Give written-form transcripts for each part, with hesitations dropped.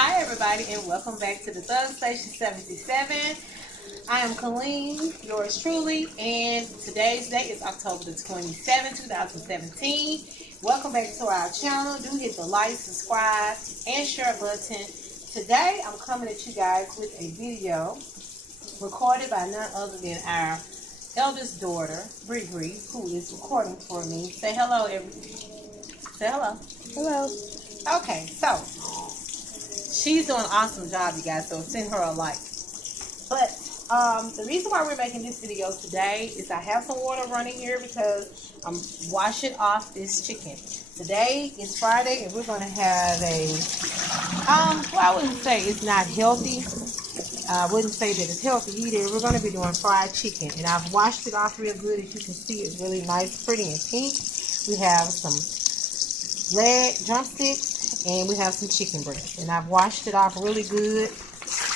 Hi everybody and welcome back to the Thug Station 77. I am Colleen, yours truly, and today's date is October the 27th, 2017. Welcome back to our channel. Do hit the like, subscribe, and share button. Today I'm coming at you guys with a video recorded by none other than our eldest daughter, Bree Bree, who is recording for me. Say hello, Say hello. Hello. Okay, so she's doing an awesome job, you guys, so send her a like. But the reason why we're making this video today is I have some water running here because I'm washing off this chicken. Today is Friday and we're going to have a, well, I wouldn't say it's not healthy. I wouldn't say that it's healthy either. We're going to be doing fried chicken. And I've washed it off real good. As you can see, it's really nice, pretty, and pink. We have some leg drumsticks and we have some chicken breast. And I've washed it off really good.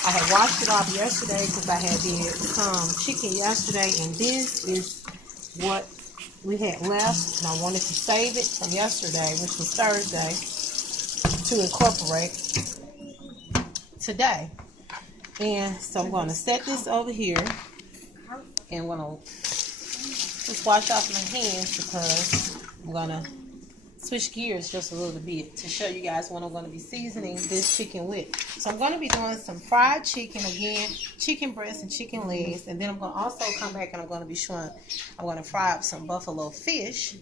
I had washed it off yesterday because I had did some chicken yesterday. And this is what we had left. And I wanted to save it from yesterday, which was Thursday, to incorporate today. And so I'm going to set this over here and I'm going to just wash off my hands because I'm going to switch gears just a little bit to show you guys what I'm going to be seasoning this chicken with. So I'm going to be doing some fried chicken again, chicken breast and chicken legs, and then I'm going to also come back and I'm going to be showing, I'm going to fry up some buffalo fish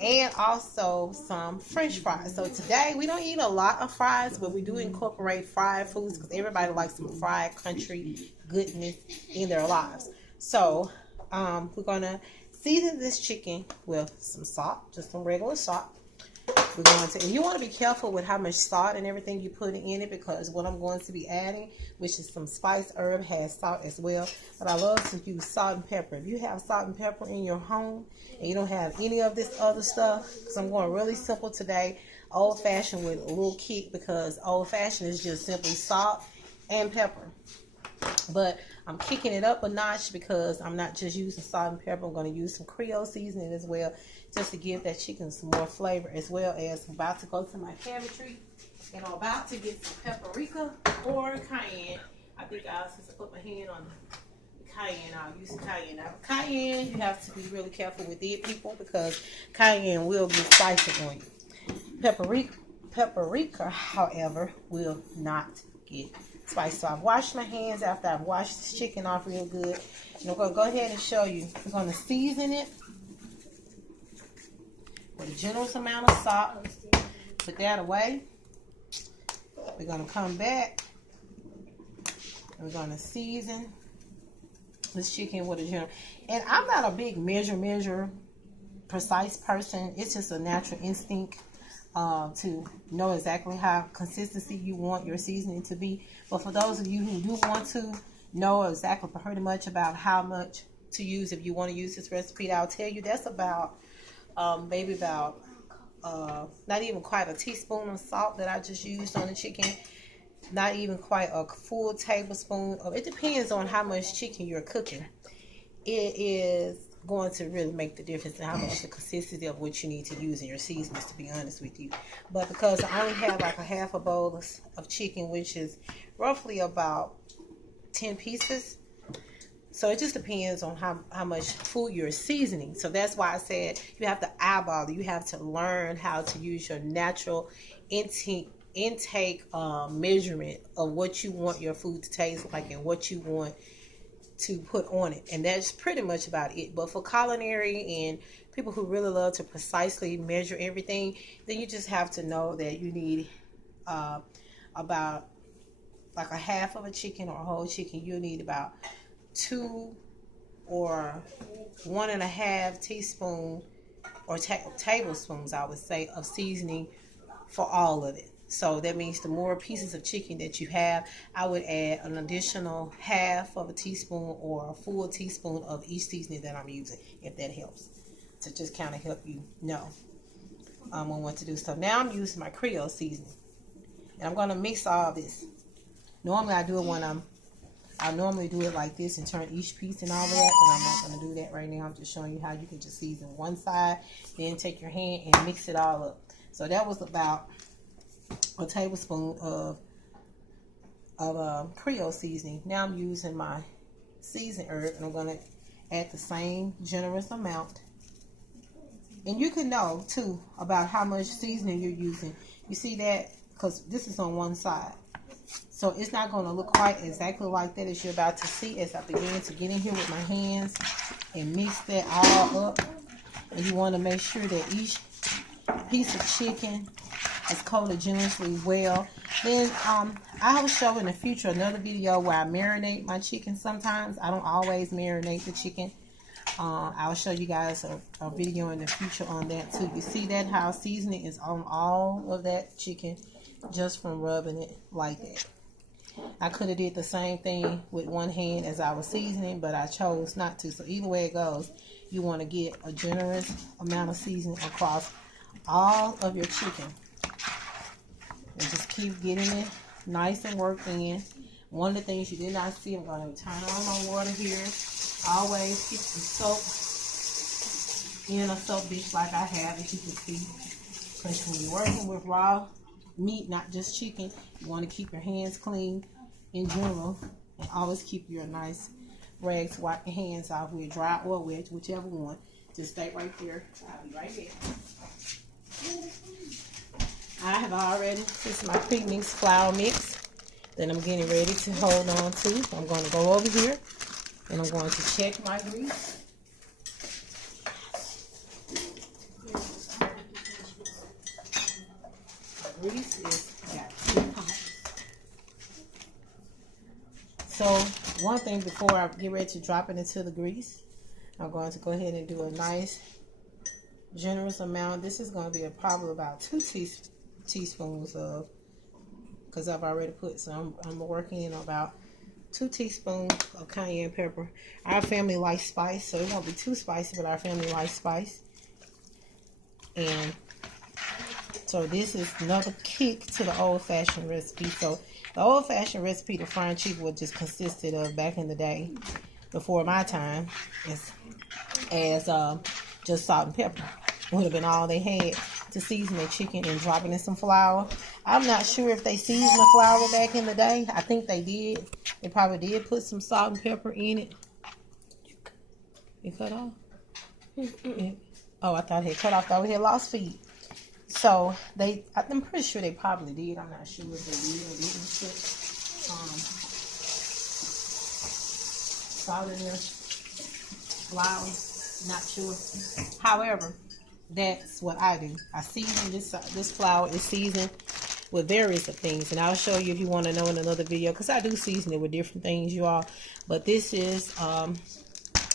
and also some french fries. So today we don't eat a lot of fries, but we do incorporate fried foods because everybody likes some fried country goodness in their lives. So we're going to season this chicken with some salt, just some regular salt. We're going to, and you want to be careful with how much salt and everything you put in it because what I'm going to be adding, which is some spice herb, has salt as well. But I love to use salt and pepper. If you have salt and pepper in your home and you don't have any of this other stuff, because I'm going really simple today, old fashioned with a little kick because old fashioned is just simply salt and pepper. But I'm kicking it up a notch because I'm not just using salt and pepper. I'm going to use some Creole seasoning as well just to give that chicken some more flavor, as well as I'm about to go to my cabinetry and I'm about to get some paprika or cayenne. I think since I put my hand on the cayenne, I'll use cayenne. Now, cayenne, you have to be really careful with it, people, because cayenne will get spicy on you. Paprika, however, will not get spicy. So I've washed my hands after I've washed this chicken off real good. And I'm going to go ahead and show you. We're going to season it with a generous amount of salt. Put that away. We're going to come back. And we're going to season this chicken with a generous. And I'm not a big measure, precise person. It's just a natural instinct to know exactly how consistency you want your seasoning to be. But for those of you who do want to know exactly pretty much about how much to use, if you want to use this recipe, I'll tell you that's about maybe about not even quite a teaspoon of salt that I just used on the chicken. Not even quite a full tablespoon of, it depends on how much chicken you're cooking. It is going to really make the difference in how much the consistency of what you need to use in your seasonings, to be honest with you. But because I only have like a half a bowl of chicken, which is roughly about 10 pieces, so it just depends on how much food you're seasoning. So that's why I said you have to eyeball it. You have to learn how to use your natural intake measurement of what you want your food to taste like and what you want to put on it. And that's pretty much about it. But for culinary and people who really love to precisely measure everything, then you just have to know that you need about like a half of a chicken or a whole chicken. You'll need about 2 or 1.5 teaspoon or tablespoons, I would say, of seasoning for all of it. So that means the more pieces of chicken that you have, I would add an additional half of a teaspoon or a full teaspoon of each seasoning that I'm using, if that helps, to just kind of help you know on what to do. So now I'm using my Creole seasoning, and I'm going to mix all this. Normally I do it when I normally do it like this and turn each piece and all of that, but I'm not going to do that right now. I'm just showing you how you can just season one side, then take your hand and mix it all up. So that was about a tablespoon of of Creole seasoning. Now I'm using my seasoned herb, and I'm going to add the same generous amount. And you can know too about how much seasoning you're using. You see that? Because this is on one side. So it's not going to look quite exactly like that as you're about to see as I begin to get in here with my hands and mix that all up. And you want to make sure that each piece of chicken is coated generously well. Then I will show in the future another video where I marinate my chicken sometimes. I don't always marinate the chicken. I'll show you guys a video in the future on that too. You see that how seasoning is on all of that chicken just from rubbing it like that. I could have did the same thing with one hand as I was seasoning, but I chose not to. So either way it goes, you want to get a generous amount of seasoning across all of your chicken. And just keep getting it nice and worked in. One of the things you did not see, I'm going to turn on my water here. Always keep some soap in a soap dish like I have, as you can see. Because when you're working with raw meat, not just chicken, you want to keep your hands clean in general. And always keep your nice rags to wipe your hands off with dry or wet, whichever one. Just stay right there. I'll be right there. I have already, this is my pre-mixed flour mix that I'm getting ready to hold on to. I'm going to go over here and I'm going to check my grease. My grease is got 2 pounds. So one thing before I get ready to drop it into the grease, I'm going to go ahead and do a nice generous amount. This is going to be probably about 2 teaspoons of, because I've already put some. I'm working in about 2 teaspoons of cayenne pepper. Our family likes spice, so it won't be too spicy, but our family likes spice. And so this is another kick to the old-fashioned recipe. So the old-fashioned recipe, the frying chicken, was just consisted of back in the day, before my time, as just salt and pepper. Would have been all they had to season their chicken, and dropping in some flour. I'm not sure if they seasoned the flour back in the day. I think they did. They probably did put some salt and pepper in it. It cut off? Oh, I thought it had cut off. I thought we had lost feed. So I'm pretty sure they probably did. I'm not sure if they did or didn't put salt in their flour. Not sure. However, that's what I do. I season this flour is seasoned with various of things, and I'll show you if you want to know in another video, because I do season it with different things, you all. But this is and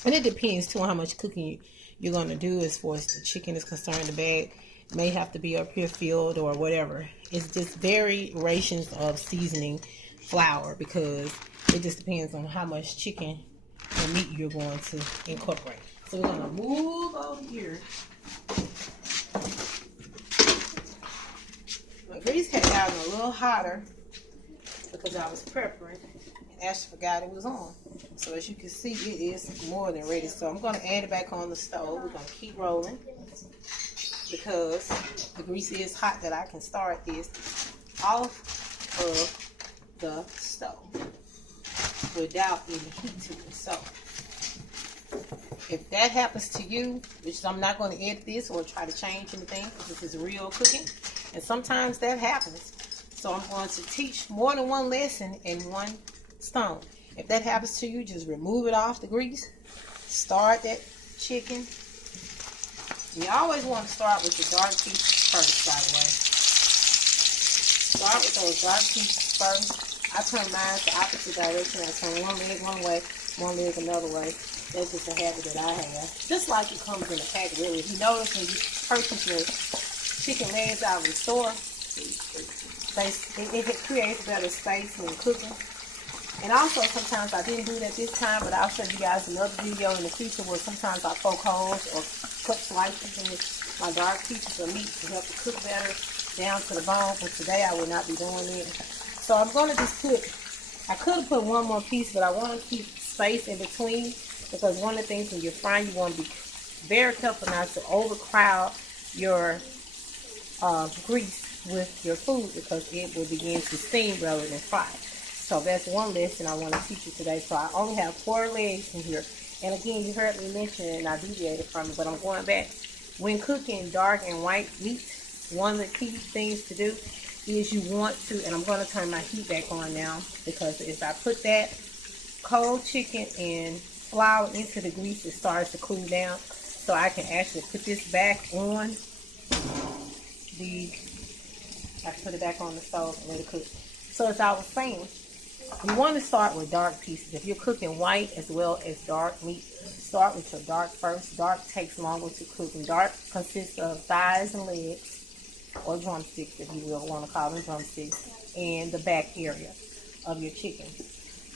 it depends too on how much cooking you're going to do as far as the chicken is concerned. The bag may have to be up here filled or whatever. It's just variations of seasoning flour, because it just depends on how much chicken and meat you're going to incorporate. So we're going to move over here. My grease had gotten a little hotter because I was prepping, and actually forgot it was on. So as you can see, it is more than ready. So I'm going to add it back on the stove. We're going to keep rolling because the grease is hot, that I can start this off of the stove without any heat to it. So if that happens to you, which I'm not going to edit this or try to change anything, because this is real cooking, and sometimes that happens. So I'm going to teach more than one lesson in one stone. If that happens to you, just remove it off the grease. Start that chicken. You always want to start with the dark pieces first, by the way. Start with those dark pieces first. I turn mine the opposite direction. I turn one leg one way, one leg another way. That's just a habit that I have. Just like it comes in a pack, really. If you notice when you purchase your chicken legs out of the store, it creates better space when cooking. And also, sometimes I didn't do that this time, but I'll show you guys another video in the future where sometimes I poke holes or cut slices in my dark pieces of meat to help it cook better down to the bone. But today I will not be doing it. So I'm going to just I could have put one more piece, but I want to keep space in between. Because one of the things when you're frying, you want to be very careful not to overcrowd your grease with your food, because it will begin to steam rather than fry. So that's one lesson I want to teach you today. So I only have 4 legs in here. And again, you heard me mention it and I deviated from it, but I'm going back. When cooking dark and white meat, one of the key things to do is you want to, and I'm going to turn my heat back on now, because if I put that cold chicken and flour into the grease, it starts to cool down. So I can actually put this back on I put it back on the stove and let it cook. So as I was saying, you want to start with dark pieces. If you're cooking white as well as dark meat, start with your dark first. Dark takes longer to cook, and dark consists of thighs and legs, or drumsticks if you will want to call them drumsticks, and the back area of your chicken.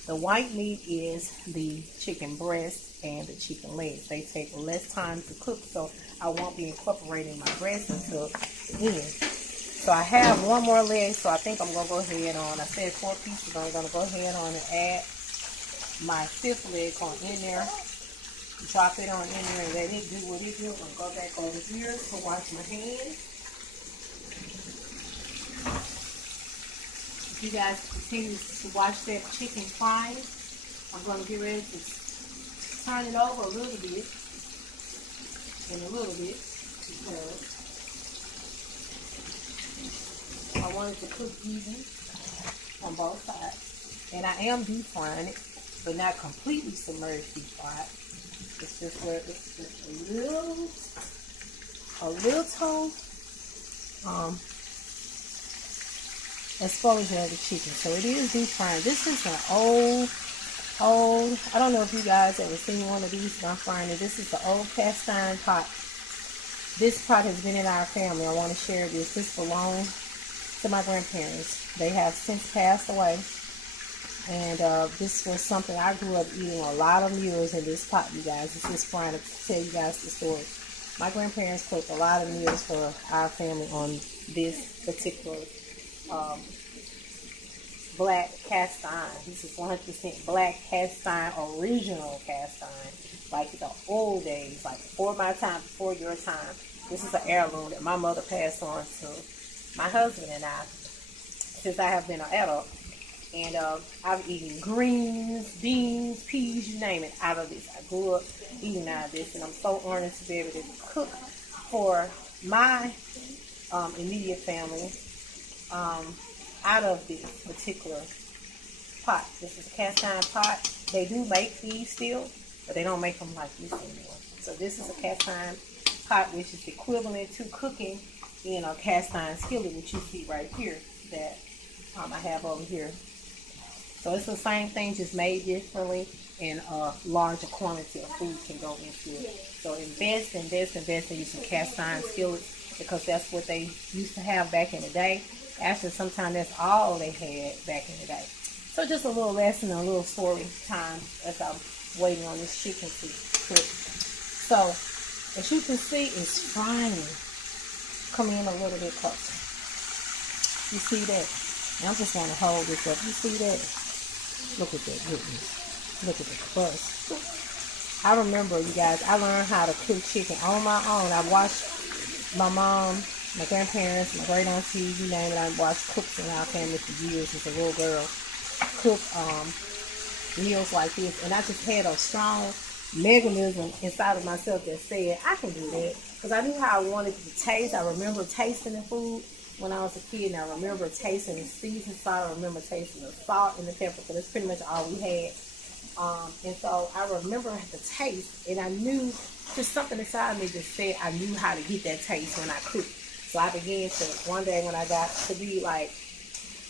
The white meat is the chicken breast and the chicken legs. They take less time to cook, so I won't be incorporating my breast until the end. So I have one more leg, so I think I'm going to go ahead on. I said 4 pieces, but I'm going to go ahead on and add my 5th leg on in there. Drop it on in there and let it do what it do. I'm going to go back over here to wash my hands. If you guys continue to watch that chicken frying, I'm going to get ready to turn it over a little bit, because I want it to cook even on both sides. And I am deep frying it, but not completely submerged deep fried. It's just where it's just a little exposure of the chicken. So it is deep frying. This is an old, I don't know if you guys ever seen one of these when I'm frying it. This is the old cast iron pot. This pot has been in our family. I want to share this. This belongs to my grandparents. They have since passed away, and this was something I grew up eating a lot of meals in this pot, you guys. It's just trying to tell you guys the story. My grandparents cooked a lot of meals for our family on this particular black cast iron. This is 100% black cast iron, original cast iron, like the old days, like before my time, before your time. This is an heirloom that my mother passed on to my husband and I, since I have been an adult. And I've eaten greens, beans, peas, you name it, out of this. I grew up eating out of this, and I'm so honored to be able to cook for my immediate family out of this particular pot. This is a cast iron pot. They do make these still, but they don't make them like this anymore. So this is a cast iron pot, which is equivalent to cooking in a cast iron skillet, which you see right here that I have over here. So it's the same thing, just made differently, and a larger quantity of food can go into it. So invest in using cast iron skillets, because that's what they used to have back in the day. Actually, sometimes that's all they had back in the day. So just a little lesson, a little story time as I'm waiting on this chicken to cook. So as you can see, it's frying. Come in a little bit closer. You see that? And I just want to hold this up. You see that? Look at that goodness. Look at the crust. I remember, you guys, I learned how to cook chicken on my own. I watched my mom, my grandparents, my great auntie, you name it. I watched cooks in our family for years as a little girl cook meals like this. And I just had a strong mechanism inside of myself that said, I can do that. Because I knew how I wanted it to taste. I remember tasting the food when I was a kid, and I remember tasting the seasoned salt. I remember tasting the salt and the pepper, because that's pretty much all we had. And so I remember the taste, and I knew, just something inside me just said I knew how to get that taste when I cooked. So I began to, one day when I got to be like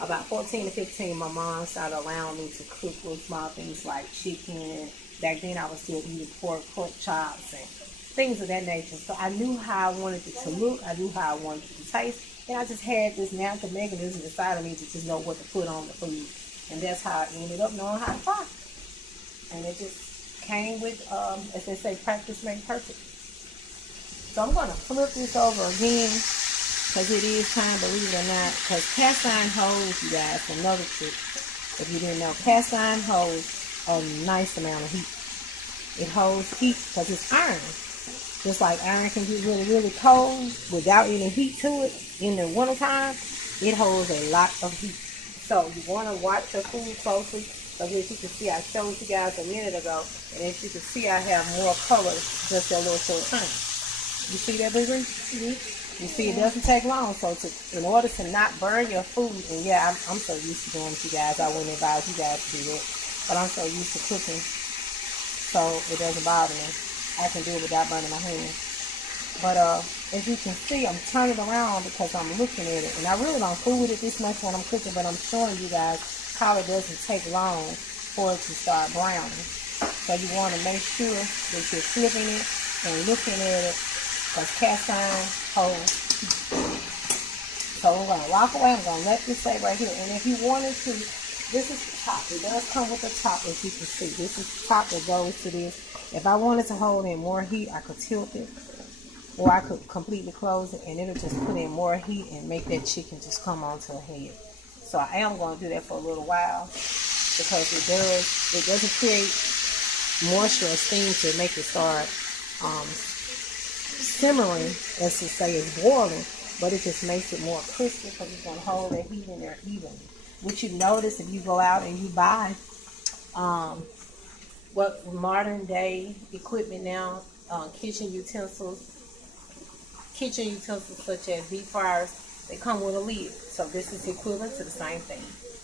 about 14 to 15, my mom started allowing me to cook little small things like chicken. Back then I was still eating pork chops, and things of that nature. So I knew how I wanted it to look. I knew how I wanted it to taste. And I just had this natural mechanism inside of me to just know what to put on the food. And that's how I ended up knowing how to fry. And it just came with, as they say, practice makes perfect. So I'm going to flip this over again, because it is time, believe it or not. Because cast iron holds, you guys, another trick. If you didn't know, cast iron holds a nice amount of heat. It holds heat because it's iron. Just like iron can get really, really cold without any heat to it in the wintertime, it holds a lot of heat. So you want to watch your food closely. So as you can see, I showed you guys a minute ago, and as you can see, I have more color just a little short time. You see that, Big Ring? You see, it doesn't take long. So in order to not burn your food, and yeah, I'm so used to doing it, you guys. I wouldn't advise you guys to do that, but I'm so used to cooking, so it doesn't bother me. I can do it without burning my hands. But as you can see, I'm turning around because I'm looking at it, and I really don't fool with it this much when I'm cooking, but I'm showing you guys how it doesn't take long for it to start browning. So you want to make sure that you're flipping it and looking at it, because cast iron holds heat. So we're going to walk away. I'm going to let this stay right here. And if you wanted to, this is the top. It does come with the top, as you can see. This is the top that goes to this. If I wanted to hold in more heat, I could tilt it. Or I could completely close it, and it'll just put in more heat and make that chicken just come onto a head. So I am going to do that for a little while, because it doesn't create moisture or steam to make it start simmering, as to say it's boiling, but it just makes it more crispy because it's going to hold that heat in there evenly. Which you notice if you go out and you buy what modern day equipment now, kitchen utensils such as deep fryers, they come with a lid. So this is equivalent to the same thing.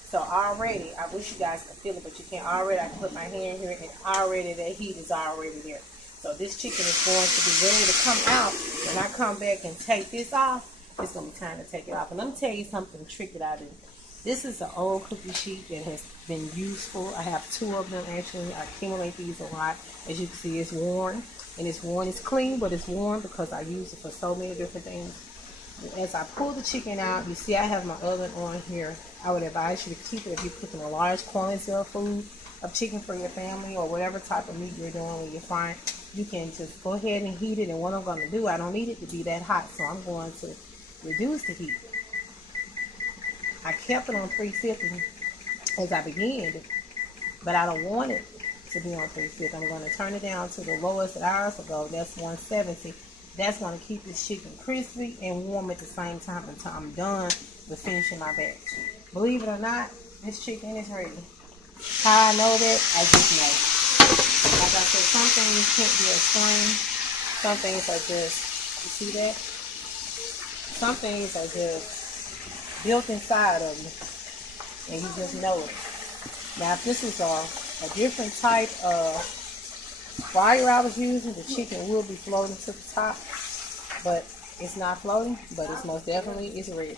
So already, I wish you guys could feel it, but you can't. Already, I can put my hand here, and already that heat is already there. So this chicken is going to be ready to come out. When I come back and take this off, it's going to be time to take it off. And let me tell you something trick that I do. This is an old cookie sheet that has been useful. I have 2 of them actually. I accumulate these a lot. As you can see, it's worn. And it's worn. It's clean, but it's worn because I use it for so many different things. As I pull the chicken out, you see I have my oven on here. I would advise you to keep it if you're cooking a large quantity of food, of chicken for your family, or whatever type of meat you're doing when you're frying. You can just go ahead and heat it. And what I'm going to do, I don't need it to be that hot, so I'm going to reduce the heat. I kept it on 350 as I began, but I don't want it to be on 350. I'm going to turn it down to the lowest that ours will go. That's 170. That's going to keep this chicken crispy and warm at the same time until I'm done with finishing my batch. Believe it or not, this chicken is ready. How I know that? I just know. Like I said, some things can't be explained. Some things are just, you see that? Some things are just built inside of you, and you just know it. Now, if this is a different type of fryer I was using, the chicken will be floating to the top, but it's not floating, but it's most definitely is ready.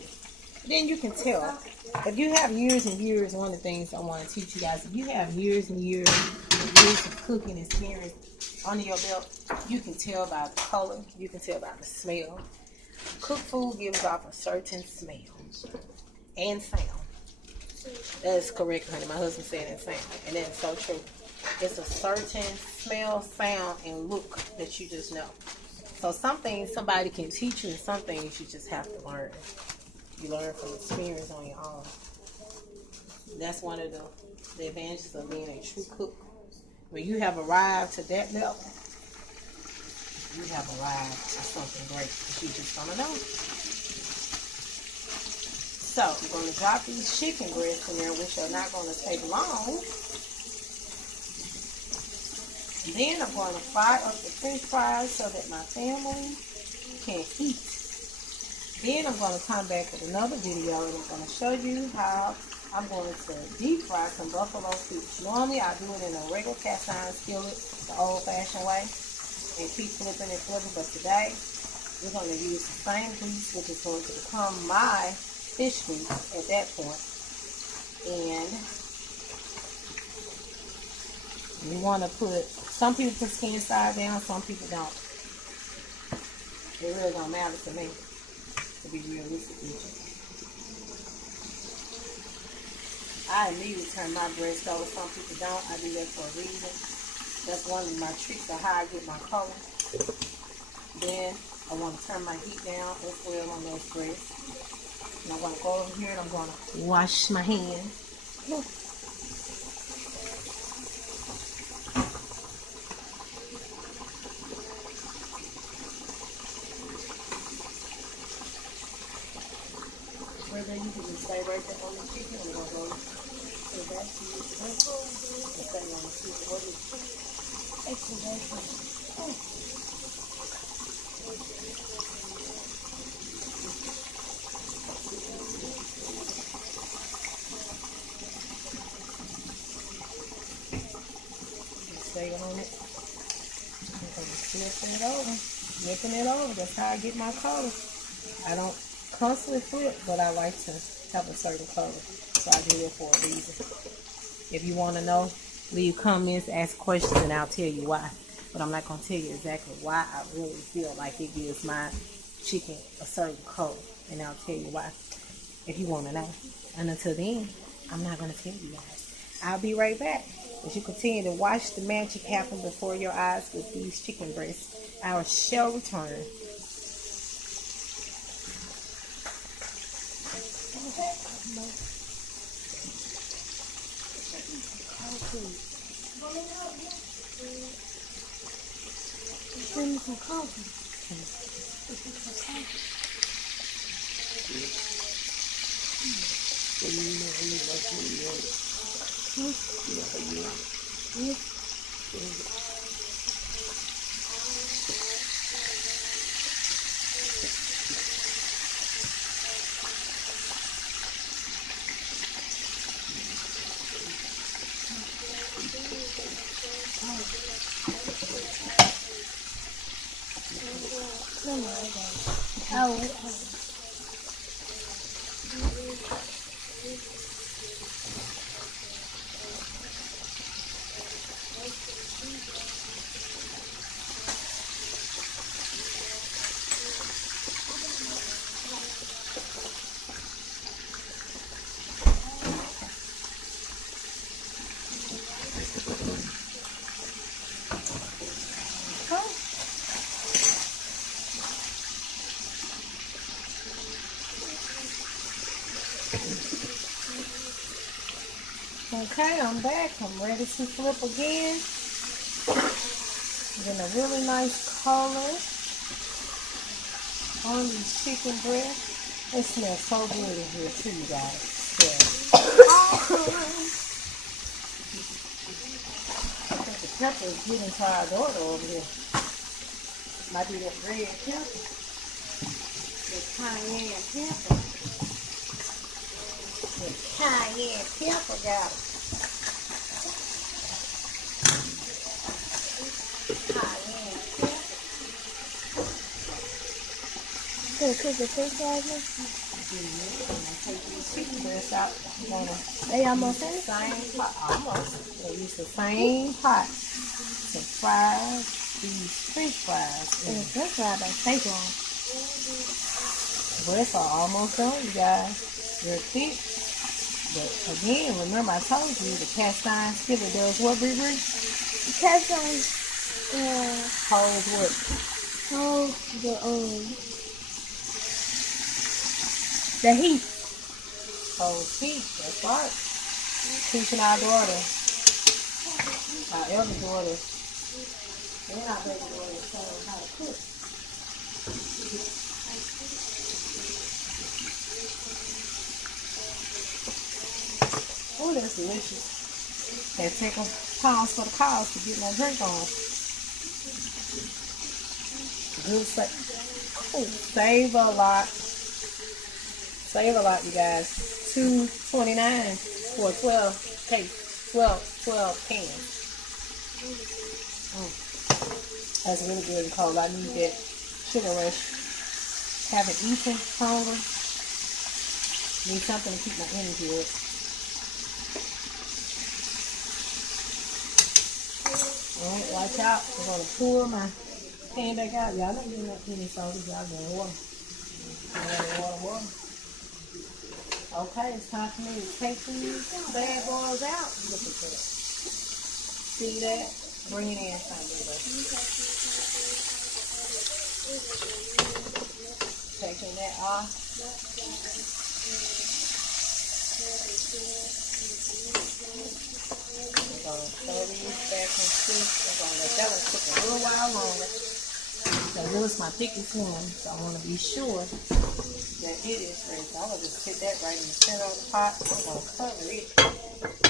Then you can tell. If you have years and years, one of the things I want to teach you guys, if you have years and years of cooking experience under your belt, you can tell by the color, you can tell by the smell. Cooked food gives off a certain smell and sound. That is correct, honey. My husband said and sound, and that is so true. It's a certain smell, sound, and look that you just know. So some things somebody can teach you, and some things you just have to learn. You learn from experience on your own. That's one of the advantages of being a true cook. When you have arrived to that level, you have arrived to something great that you just don't know. So I'm going to drop these chicken breasts in there, which are not going to take long. Then I'm going to fry up the French fries so that my family can eat. Then I'm going to come back with another video, and I'm going to show you how I'm going to deep fry some buffalo feet. Normally I do it in a regular cast iron skillet, the old-fashioned way, and keep flipping and flipping. But today we're going to use the same grease, which is going to become my fish grease at that point. And you want to put, some people put skin side down, some people don't. It really don't matter to me, to be realistic with you. I immediately turn my breast over. Some people don't. I do that for a reason. That's one of my tricks of how I get my color. Then I want to turn my heat down as well on those breasts. And I'm going to go over here and I'm going to wash my hands. Whether you can just stay right there on the chicken, I'm going to go stay on the chicken. What is it? Stay on it. I'm flipping it over. Flipping it over. That's how I get my color. I don't constantly flip, but I like to have a certain color. So I do it for a reason. If you want to know, leave comments, ask questions, and I'll tell you why. But I'm not going to tell you exactly why I really feel like it gives my chicken a certain color. And I'll tell you why, if you want to know. And until then, I'm not going to tell you guys. I'll be right back. As you continue to watch the magic happen before your eyes with these chicken breasts, I shall return. Okay, I'm back. I'm ready to flip again. Getting a really nice color on these chicken breasts. It smells so good in here too, you guys. Yeah. I think the pepper is getting to our daughter over here. Might be that red pepper. The cayenne pepper. The cayenne pepper got it. Gonna cook the fish right now? Take these chicken breasts out. They almost finished? Same pot, almost. They use the same pot to fry these fish fries. And the french fries don't take long. Breasts are almost done, you guys. They're thick. But again, remember I told you the cast iron skillet does what, Bree? Cast on Holds what? the heat. Holds heat, that's right. Teaching our daughter, our elder daughter, and our baby daughter, how to cook. Oh, that's delicious. They take a pause for the cause to get my drink on. Good save a lot. Save a lot, you guys. $2.29 for 12 cans. That's really good and cold. I need that sugar rush. Haven't eaten, hungry. Need something to keep my energy up. Alright, watch out. I'm going to pour my pan back out. Y'all don't get enough penny sodas. Y'all going water. Water. Okay, it's time for me to take these bad boys out. Look at that. See that? Bring it in, taking that off. We're going to throw these back in soup. We're going to let that one cook a little while longer. So this is my thickest one, so I want to be sure that it is ready. So I'm going to just put that right in the center of the pot. I'm going to cover it.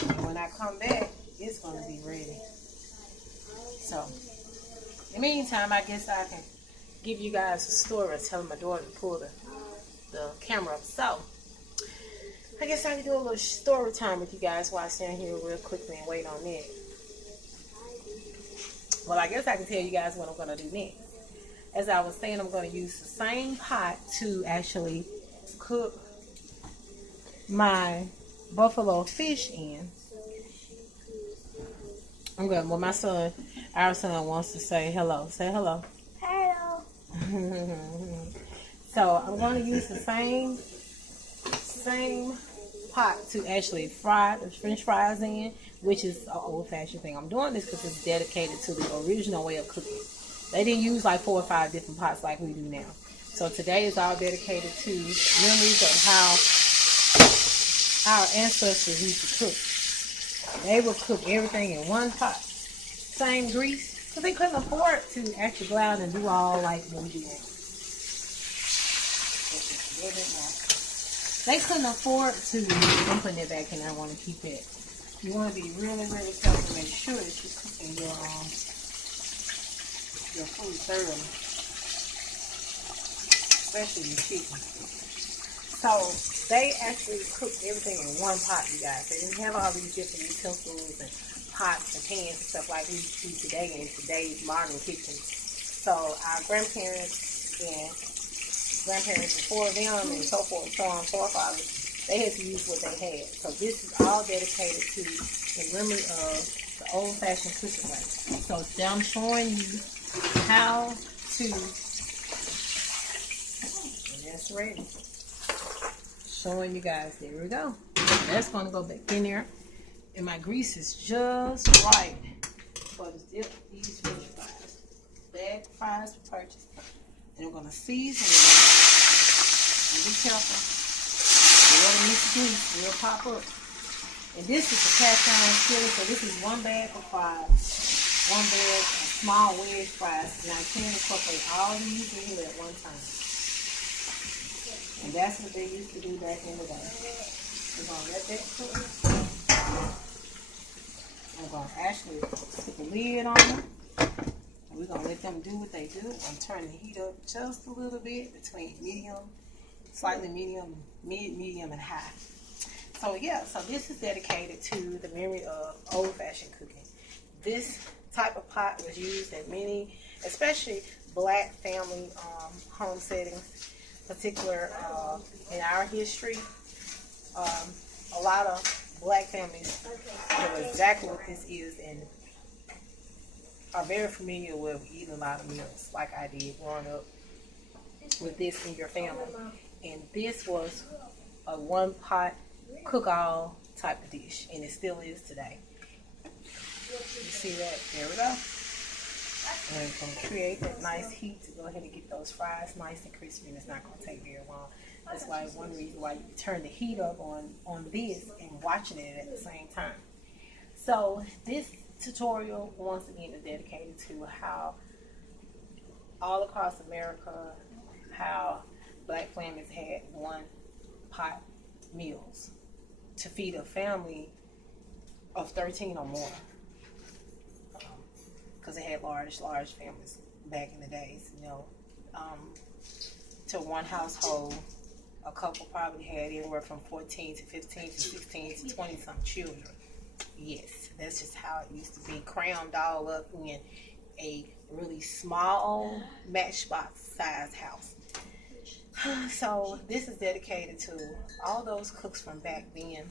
And when I come back, it's it's gonna be ready. So, in the meantime, I guess I can give you guys a story. Telling my daughter to pull the camera up. So, I guess I can do a little story time with you guys while I stand here real quickly and wait on it. Well, I guess I can tell you guys what I'm gonna do next. As I was saying, I'm gonna use the same pot to actually cook my buffalo fish in. I'm good. Well, our son wants to say hello. Say hello. Hello. So I'm going to use the same pot to actually fry the French fries in, which is an old-fashioned thing. I'm doing this because it's dedicated to the original way of cooking. They didn't use like 4 or 5 different pots like we do now. So today is all dedicated to memories of how our ancestors used to cook. They would cook everything in one pot, same grease, because they couldn't afford to actually go out and do all like what we do now. They couldn't afford to. I'm putting it back in. I want to keep it. You want to be really, really careful to make sure that you're cooking your food thoroughly, especially your chicken. So they actually cooked everything in one pot, you guys. They didn't have all these different utensils and pots and pans and stuff like we do today in today's modern kitchens. So our grandparents before them and so forth and so on, forefathers, they had to use what they had. So this is all dedicated to the memory of the old-fashioned cooking way. So I'm showing you how to, and that's ready. Showing you guys, there we go. That's going to go back in there. And my grease is just right for these French fries. Bag fries for purchase. And I'm going to season it. And be careful. You want to mix the grease, it'll pop up. And this is the cast iron skillet. So this is 1 bag of fries. 1 bag of small wedge fries. And I can incorporate all these in here at one time. And that's what they used to do back in the day. We're going to let that cook. I'm going to actually put the lid on them. And we're going to let them do what they do. I'm turning the heat up just a little bit between medium, slightly medium, medium, and high. So yeah, so this is dedicated to the memory of old-fashioned cooking. This type of pot was used in many, especially black family home settings. Particular in our history, a lot of black families know exactly what this is and are very familiar with eating a lot of meals like I did growing up with this in your family. And this was a 1-pot cook-all type of dish, and it still is today. You see that? There we go. And it's going to create that nice heat to go ahead and get those fries nice and crispy, and it's not going to take very long. That's why one reason why you turn the heat up on this and watching it at the same time. So this tutorial, once again, is dedicated to how all across America, how black families had 1-pot meals to feed a family of 13 or more. Because they had large families back in the days, you know. To one household, a couple probably had anywhere from 14 to 15 to 16 to 20-some children. Yes, that's just how it used to be, crammed all up in a really small matchbox-sized house. So this is dedicated to all those cooks from back then